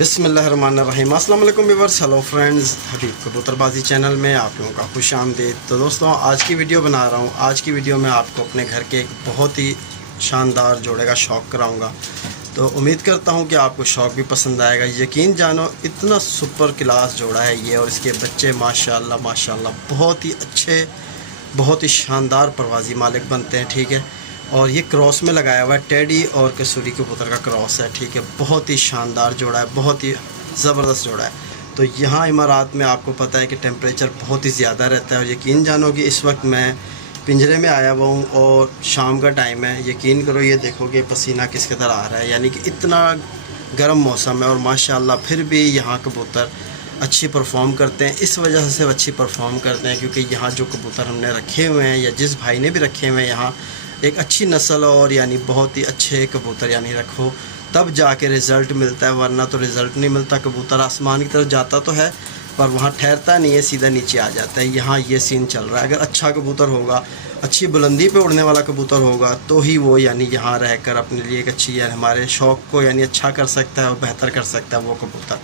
बिस्मिल्लाहिर्रहमानिर्रहीम। अस्सलाम वालेकुम व्यूअर्स, हेलो फ्रेंड्स, हबीब कबूतरबाजी चैनल में आप लोगों का खुश आमदीद। तो दोस्तों, आज की वीडियो बना रहा हूँ। आज की वीडियो में आपको अपने घर के एक बहुत ही शानदार जोड़े का शौक़ कराऊँगा। तो उम्मीद करता हूँ कि आपको शौक़ भी पसंद आएगा। यकीन जानो, इतना सुपर क्लास जोड़ा है ये, और इसके बच्चे माशाल्लाह माशाल्लाह बहुत ही अच्छे, बहुत ही शानदार परवाज़ी मालिक बनते हैं। ठीक है, और ये क्रॉस में लगाया हुआ है, टेडी और कसूरी कबूतर का क्रॉस है। ठीक है, बहुत ही शानदार जोड़ा है, बहुत ही ज़बरदस्त जोड़ा है। तो यहाँ इमारात में आपको पता है कि टेम्परेचर बहुत ही ज़्यादा रहता है, और यकीन जानो कि इस वक्त मैं पिंजरे में आया हुआ हूँ और शाम का टाइम है। यकीन करो, ये देखो कि पसीना किस कदर आ रहा है, यानी कि इतना गर्म मौसम है, और माशाल्लाह फिर भी यहाँ कबूतर अच्छी परफॉर्म करते हैं। इस वजह से अच्छी परफॉर्म करते हैं क्योंकि यहाँ जो कबूतर हमने रखे हुए हैं, या जिस भाई ने भी रखे हुए हैं, यहाँ एक अच्छी नस्ल और यानी बहुत ही अच्छे कबूतर यानी रखो, तब जाके रिज़ल्ट मिलता है, वरना तो रिज़ल्ट नहीं मिलता। कबूतर आसमान की तरफ जाता तो है, पर वहाँ ठहरता नहीं है, सीधा नीचे आ जाता है। यहाँ ये सीन चल रहा है। अगर अच्छा कबूतर होगा, अच्छी बुलंदी पे उड़ने वाला कबूतर होगा, तो ही वो यानी यहाँ रहकर अपने लिए एक अच्छी, यानी हमारे शौक़ को यानी अच्छा कर सकता है और बेहतर कर सकता है वो कबूतर।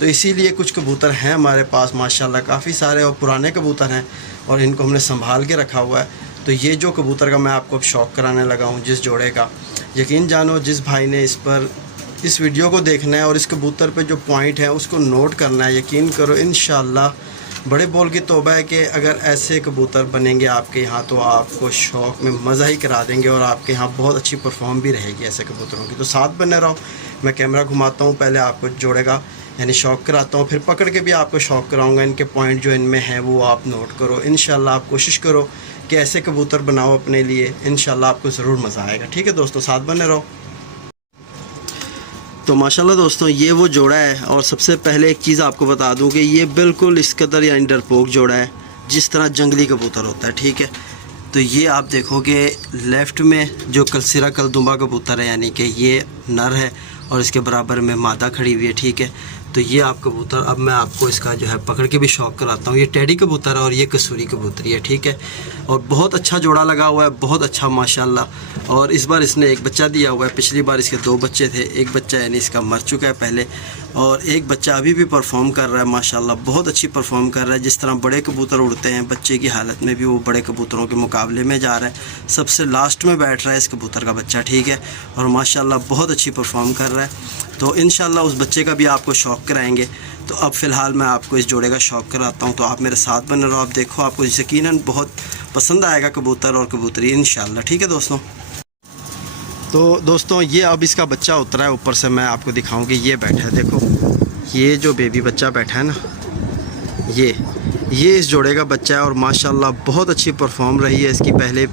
तो इसीलिए कुछ कबूतर हैं हमारे पास माशाल्लाह काफ़ी सारे, और पुराने कबूतर हैं, और इनको हमने संभाल के रखा हुआ है। तो ये जो कबूतर का मैं आपको अब शौक़ कराने लगा हूँ, जिस जोड़े का, यकीन जानो जिस भाई ने इस वीडियो को देखना है और इस कबूतर पे जो पॉइंट है उसको नोट करना है, यकीन करो इंशाल्लाह बड़े बोल की तौबा है कि अगर ऐसे कबूतर बनेंगे आपके यहाँ, तो आपको शौक़ में मज़ा ही करा देंगे, और आपके यहाँ बहुत अच्छी परफॉर्म भी रहेगी ऐसे कबूतरों की। तो साथ बने रहो, मैं कैमरा घुमाता हूँ, पहले आपको जोड़े का यानी शौक़ कराता हूँ, फिर पकड़ के भी आपको शौक़ कराऊँगा। इनके पॉइंट जो इनमें हैं वो आप नोट करो। इंशाल्लाह आप कोशिश करो कि ऐसे कबूतर बनाओ अपने लिए, इंशाल्लाह आपको ज़रूर मज़ा आएगा। ठीक है दोस्तों, साथ बने रहो। तो माशाल्लाह दोस्तों, ये वो जोड़ा है, और सबसे पहले एक चीज़ आपको बता दूं कि ये बिल्कुल इस कदर यानी डरपोक जोड़ा है, जिस तरह जंगली कबूतर होता है। ठीक है, तो ये आप देखोगे लेफ़्ट में जो कलसिरा कलदुम्बा कबूतर है, यानी कि ये नर है, और इसके बराबर में मादा खड़ी हुई है। ठीक है, तो ये आप कबूतर, अब मैं आपको इसका जो है पकड़ के भी शौक़ कराता हूँ। ये टेडी कबूतर है और ये कसूरी कबूतरी है। ठीक है, और बहुत अच्छा जोड़ा लगा हुआ है, बहुत अच्छा माशाल्लाह। और इस बार इसने एक बच्चा दिया हुआ है, पिछली बार इसके 2 बच्चे थे, एक बच्चा यानी इसका मर चुका है पहले, और एक बच्चा अभी भी परफॉर्म कर रहा है माशाल्लाह, बहुत अच्छी परफॉर्म कर रहा है। जिस तरह बड़े कबूतर उड़ते हैं, बच्चे की हालत में भी वो बड़े कबूतरों के मुकाबले में जा रहा है, सबसे लास्ट में बैठ रहा है इस कबूतर का बच्चा। ठीक है, और माशाल्लाह बहुत अच्छी परफॉर्म कर रहा है। तो इंशाल्लाह उस बच्चे का भी आपको शौक़ कराएंगे। तो अब फ़िलहाल मैं आपको इस जोड़े का शौक़ कराता हूँ, तो आप मेरे साथ बने रहो। आप देखो, आपको यकीनन बहुत पसंद आएगा कबूतर और कबूतरी इंशाल्लाह। ठीक है दोस्तों, तो दोस्तों ये अब इसका बच्चा उतरा है ऊपर से, मैं आपको दिखाऊं कि ये बैठा है। देखो, ये जो बेबी बच्चा बैठा है ना, ये इस जोड़े का बच्चा है, और माशाल्लाह बहुत अच्छी परफॉर्म रही है इसकी। पहले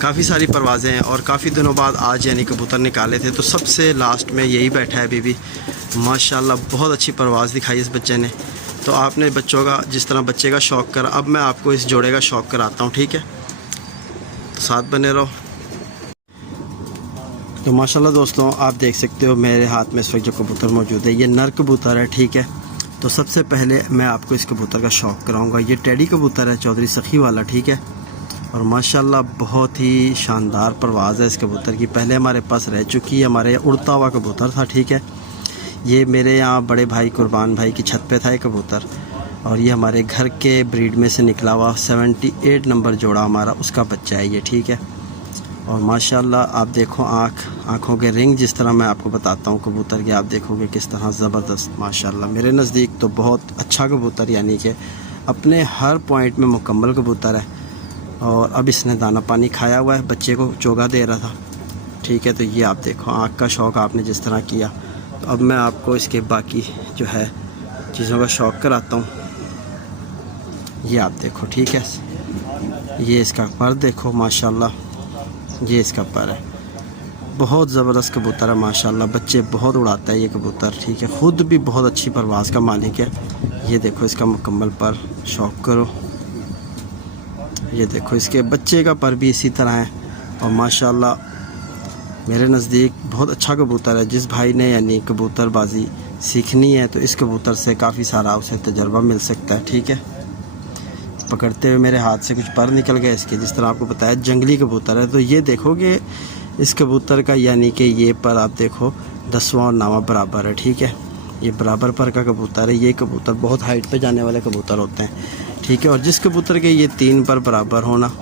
काफ़ी सारी परवाज़ें हैं, और काफ़ी दिनों बाद आज यानी कबूतर निकाले थे, तो सबसे लास्ट में यही बैठा है बेबी। माशाल्लाह बहुत अच्छी परवाज़ दिखाई इस बच्चे ने। तो आपने बच्चों का जिस तरह बच्चे का शौक़ करा, अब मैं आपको इस जोड़े का शौक़ कराता हूँ। ठीक है, तो साथ बने रहो। तो माशाल्लाह दोस्तों, आप देख सकते हो मेरे हाथ में इस वक्त जो कबूतर मौजूद है, ये नर कबूतर है। ठीक है, तो सबसे पहले मैं आपको इस कबूतर का शौक़ कराऊंगा। ये टेडी कबूतर है, चौधरी सखी वाला। ठीक है, और माशाल्लाह बहुत ही शानदार परवाज़ है इस कबूतर की। पहले हमारे पास रह चुकी है, हमारे उड़ता हुआ कबूतर था। ठीक है, ये मेरे यहाँ बड़े भाई कुर्बान भाई की छत पे था ये कबूतर, और ये हमारे घर के ब्रीड में से निकला हुआ 78 नंबर जोड़ा हमारा, उसका बच्चा है ये। ठीक है, और माशाल्लाह आप देखो आँखों के रिंग, जिस तरह मैं आपको बताता हूँ कबूतर के, आप देखोगे किस तरह ज़बरदस्त माशाल्लाह। मेरे नज़दीक तो बहुत अच्छा कबूतर, यानी कि अपने हर पॉइंट में मुकम्मल कबूतर है। और अब इसने दाना पानी खाया हुआ है, बच्चे को चोगा दे रहा था। ठीक है, तो ये आप देखो आँख का शौक़ आपने जिस तरह किया। तो अब मैं आपको इसके बाकी जो है चीज़ों का शौक़ कराता हूँ। ये आप देखो, ठीक है, ये इसका पर देखो माशाल्लाह, ये इसका पर है, बहुत ज़बरदस्त कबूतर है माशाल्लाह। बच्चे बहुत उड़ाता है ये कबूतर। ठीक है, ख़ुद भी बहुत अच्छी परवाज़ का मालिक है। ये देखो इसका मुकम्मल पर, शौक़ करो। ये देखो इसके बच्चे का पर भी इसी तरह है, और माशाल्लाह मेरे नज़दीक बहुत अच्छा कबूतर है। जिस भाई ने यानी कबूतरबाजी सीखनी है, तो इस कबूतर से काफ़ी सारा उसे तजर्बा मिल सकता है। ठीक है, पकड़ते हुए मेरे हाथ से कुछ पर निकल गए इसके, जिस तरह आपको बताया जंगली कबूतर है। तो ये देखोगे इस कबूतर का, यानी कि ये पर आप देखो 10वां और 9वां बराबर है। ठीक है, ये बराबर पर का कबूतर है। ये कबूतर बहुत हाइट पे जाने वाले कबूतर होते हैं, ठीक है। और जिस कबूतर के ये 3 पर बराबर होना,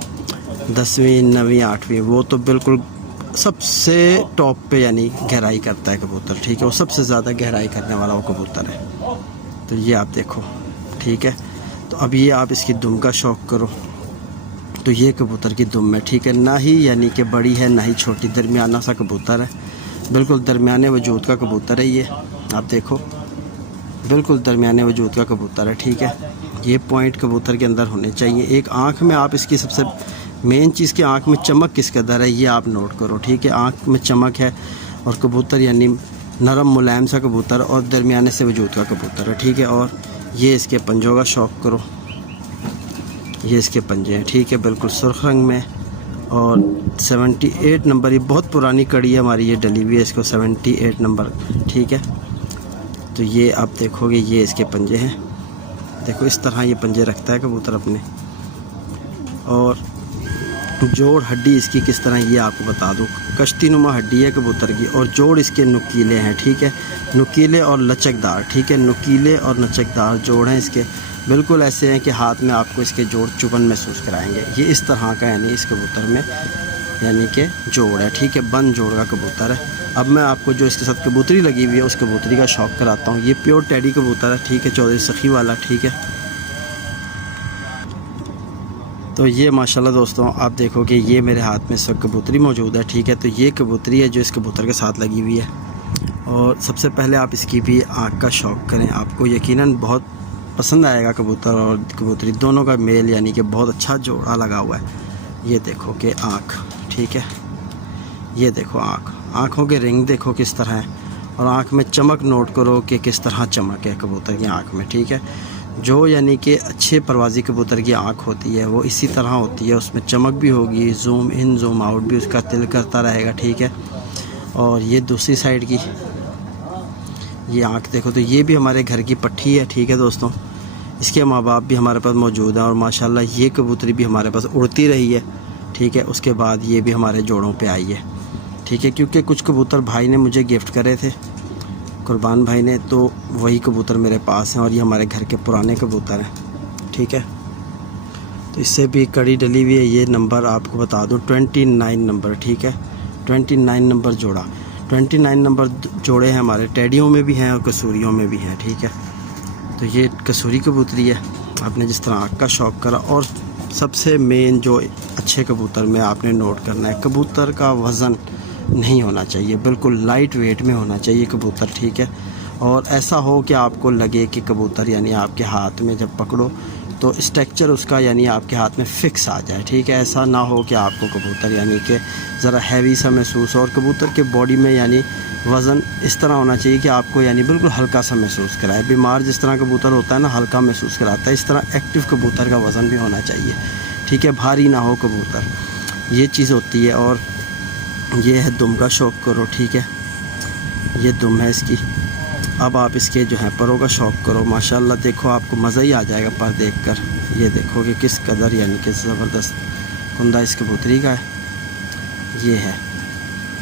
10वीं 9वीं 8वीं, वो तो बिल्कुल सबसे टॉप पे यानी गहराई करता है कबूतर, ठीक है। वो सबसे ज़्यादा गहराई करने वाला वो कबूतर है। तो ये आप देखो, ठीक है। तो अब ये आप इसकी दुम का शौक़ करो। तो ये कबूतर की दुम है, ठीक है। ना ही यानी कि बड़ी है ना ही छोटी, दरमियाना सा कबूतर है, बिल्कुल दरमियाने वजूद का कबूतर है। ये आप देखो, बिल्कुल दरमियाने वजूद का कबूतर है, ठीक है। ये पॉइंट कबूतर के अंदर होने चाहिए। एक आँख में आप इसकी सबसे मेन चीज़ की आँख में चमक किस कदर है ये आप नोट करो, ठीक है। आँख में चमक है और कबूतर यानी नरम मुलायम सा कबूतर और दरमियाने से वजूद का कबूतर है, ठीक है। और ये इसके पंजों का शौक़ करो। ये इसके पंजे हैं, ठीक है, बिल्कुल सुर्ख रंग में। और 78 नंबर, ये बहुत पुरानी कड़ी है हमारी, ये डली हुई है इसको 78 नंबर, ठीक है। तो ये आप देखोगे, ये इसके पंजे हैं, देखो इस तरह ये पंजे रखता है कबूतर अपने। और जोड़ हड्डी इसकी किस तरह ये आपको बता दूँ, कश्ती नुमा हड्डी है कबूतर की। और जोड़ इसके नुकीले हैं, ठीक है, नुकीले और लचकदार, ठीक है। नुकीले और लचकदार जोड़ हैं इसके, बिल्कुल ऐसे हैं कि हाथ में आपको इसके जोड़ चुभन महसूस कराएंगे। ये इस तरह का यानी इस कबूतर में यानी कि जोड़ है, ठीक है, बंद जोड़ का कबूतर है। अब मैं आपको जो इसके साथ कबूतरी लगी हुई है उस कबूतरी का शौक़ कराता हूँ। ये प्योर टेडी कबूतर है, ठीक है, चौधरी सखी वाला, ठीक है। तो ये माशाल्लाह दोस्तों आप देखो कि ये मेरे हाथ में इस वक्त कबूतरी मौजूद है, ठीक है। तो ये कबूतरी है जो इस कबूतर के साथ लगी हुई है। और सबसे पहले आप इसकी भी आँख का शौक़ करें, आपको यकीनन बहुत पसंद आएगा कबूतर और कबूतरी दोनों का मेल यानी कि बहुत अच्छा जोड़ा लगा हुआ है। ये देखो कि आँख, ठीक है, ये देखो आँख, आँखों के रिंग देखो किस तरह है। और आँख में चमक नोट करो कि किस तरह चमक है कबूतर की आँख में, ठीक है। जो यानी कि अच्छे परवाज़ी कबूतर की आँख होती है वो इसी तरह होती है, उसमें चमक भी होगी, जूम इन जूम आउट भी उसका तिल करता रहेगा, ठीक है। और ये दूसरी साइड की ये आँख देखो, तो ये भी हमारे घर की पट्टी है, ठीक है दोस्तों। इसके माँ बाप भी हमारे पास मौजूद हैं और माशाल्लाह ये कबूतरी भी हमारे पास उड़ती रही है, ठीक है। उसके बाद ये भी हमारे जोड़ों पे आई है, ठीक है, क्योंकि कुछ कबूतर भाई ने मुझे गिफ्ट करे थे, कुर्बान भाई ने, तो वही कबूतर मेरे पास हैं और ये हमारे घर के पुराने कबूतर हैं, ठीक है। तो इससे भी कड़ी डली हुई है। ये नंबर आपको बता दूँ 29 नंबर, ठीक है, 29 नंबर जोड़ा, 29 नंबर जोड़े हैं हमारे, टेडियों में भी हैं और कसूरियों में भी हैं, ठीक है। तो ये कसूरी कबूतरी है। आपने जिस तरह आँख का शौक़ करा, और सबसे मेन जो अच्छे कबूतर में आपने नोट करना है, कबूतर का वज़न नहीं होना चाहिए, बिल्कुल लाइट वेट में होना चाहिए कबूतर, ठीक है। और ऐसा हो कि आपको लगे कि कबूतर यानी आपके हाथ में जब पकड़ो तो स्ट्रक्चर उसका यानी आपके हाथ में फ़िक्स आ जाए, ठीक है। ऐसा ना हो कि आपको कबूतर यानी कि ज़रा हैवी सा महसूस हो। और कबूतर के बॉडी में यानी वज़न इस तरह होना चाहिए कि आपको यानी बिल्कुल हल्का सा महसूस कराए। बीमार जिस तरह कबूतर होता है ना, हल्का महसूस कराता है, इस तरह एक्टिव कबूतर का वज़न भी होना चाहिए, ठीक है, भारी ना हो कबूतर, ये चीज़ होती है। और ये है दुम का शौक़ करो, ठीक है, ये दुम है इसकी। अब आप इसके जो है परों का शौक़ करो, माशाल्लाह देखो आपको मज़ा ही आ जाएगा पर देखकर। ये देखो कि किस कदर यानी कि ज़बरदस्त कुंदा इस कबूतरी का है, ये है।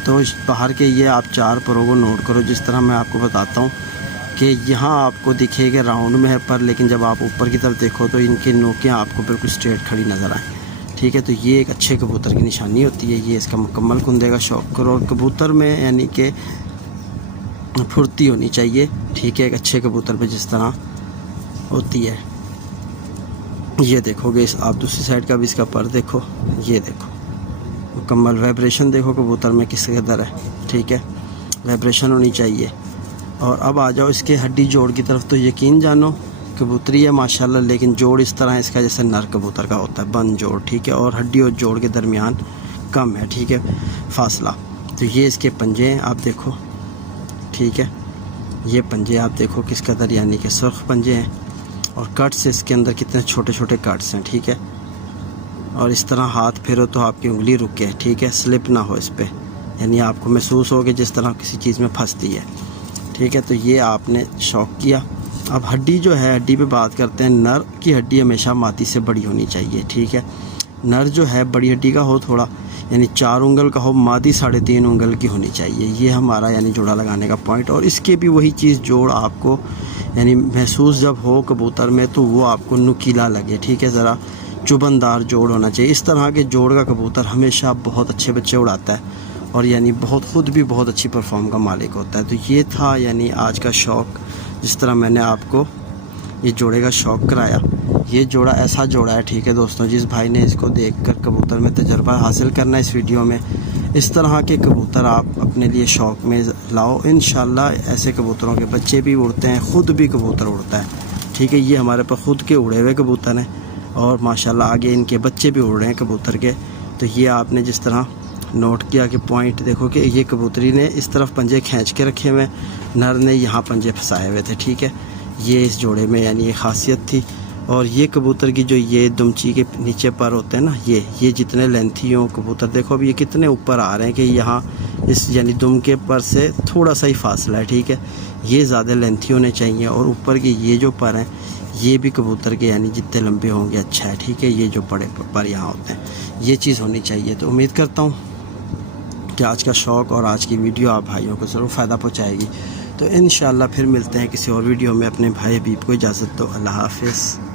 तो बाहर के ये आप 4 परों को नोट करो, जिस तरह मैं आपको बताता हूँ कि यहाँ आपको दिखेगा राउंड में है पर, लेकिन जब आप ऊपर की तरफ देखो तो इनकी नोकें आपको बिल्कुल स्ट्रेट खड़ी नज़र आए, ठीक है। तो ये एक अच्छे कबूतर की निशानी होती है। ये इसका मुकम्मल कुंदे का शौक़ करो। और कबूतर में यानी कि फुर्ती होनी चाहिए, ठीक है, एक अच्छे कबूतर पे जिस तरह होती है। ये देखोगे इस आप दूसरी साइड का भी इसका पर देखो, ये देखो मुकम्मल वाइब्रेशन देखो कबूतर में किस कदर है, ठीक है, वाइब्रेशन होनी चाहिए। और अब आ जाओ इसके हड्डी जोड़ की तरफ। तो यकीन जानो कबूतरी है माशाल्लाह, लेकिन जोड़ इस तरह इसका जैसे नर कबूतर का होता है, बंद जोड़, ठीक है। और हड्डी और जोड़ के दरमियान कम है, ठीक है, फासला। तो ये इसके पंजे हैं, आप देखो, ठीक है, ये पंजे आप देखो किस कदर यानी कि सुर्ख पंजे हैं। और कट्स इसके अंदर कितने छोटे छोटे कट्स हैं, ठीक है। और इस तरह हाथ फेरो तो आपकी उंगली रुके, ठीक है, स्लिप ना हो इस पर, यानी आपको महसूस हो कि जिस तरह किसी चीज़ में फंसती है, ठीक है। तो ये आपने शौक़ किया। अब हड्डी जो है, हड्डी पे बात करते हैं। नर की हड्डी हमेशा मादी से बड़ी होनी चाहिए, ठीक है। नर जो है बड़ी हड्डी का हो थोड़ा, यानी 4 उंगल का हो, मादी 3.5 उंगल की होनी चाहिए। ये हमारा यानी जोड़ा लगाने का पॉइंट। और इसके भी वही चीज़ जोड़ आपको यानी महसूस जब हो कबूतर में तो वो आपको नुकीला लगे, ठीक है, ज़रा चुबनदार जोड़ होना चाहिए। इस तरह के जोड़ का कबूतर हमेशा बहुत अच्छे बच्चे उड़ाता है और यानी खुद भी बहुत अच्छी परफॉर्म का मालिक होता है। तो ये था यानी आज का शौक़, जिस तरह मैंने आपको ये जोड़े का शौक़ कराया। ये जोड़ा ऐसा जोड़ा है, ठीक है दोस्तों, जिस भाई ने इसको देखकर कबूतर में तजर्बा हासिल करना है इस वीडियो में, इस तरह के कबूतर आप अपने लिए शौक़ में लाओ। इंशाल्लाह ऐसे कबूतरों के बच्चे भी उड़ते हैं, ख़ुद भी कबूतर उड़ता है, ठीक है। ये हमारे पास ख़ुद के उड़े हुए कबूतर हैं और माशाल्लाह आगे इनके बच्चे भी उड़ रहे हैं कबूतर के। तो ये आपने जिस तरह नोट किया कि पॉइंट देखो कि ये कबूतरी ने इस तरफ पंजे खींच के रखे हुए, नर ने यहाँ पंजे फंसाए हुए थे, ठीक है। ये इस जोड़े में यानी ये खासियत थी। और ये कबूतर की जो ये दुमची के नीचे पर होते हैं ना, ये जितने लेंथी हों कबूतर, देखो अब ये कितने ऊपर आ रहे हैं कि यहाँ इस यानी दुम के पर से थोड़ा सा ही फासला है, ठीक है। ये ज़्यादा लेंथी होने चाहिए और ऊपर के ये जो पर हैं ये भी कबूतर के यानी जितने लंबे होंगे अच्छा है, ठीक है। ये जो बड़े पर यहाँ होते हैं ये चीज़ होनी चाहिए। तो उम्मीद करता हूँ कि आज का शौक़ और आज की वीडियो आप भाइयों को ज़रूर फ़ायदा पहुँचाएगी। तो इंशाल्लाह फिर मिलते हैं किसी और वीडियो में। अपने भाई हबीब को इजाज़त दो। अल्लाह हाफ़िज़।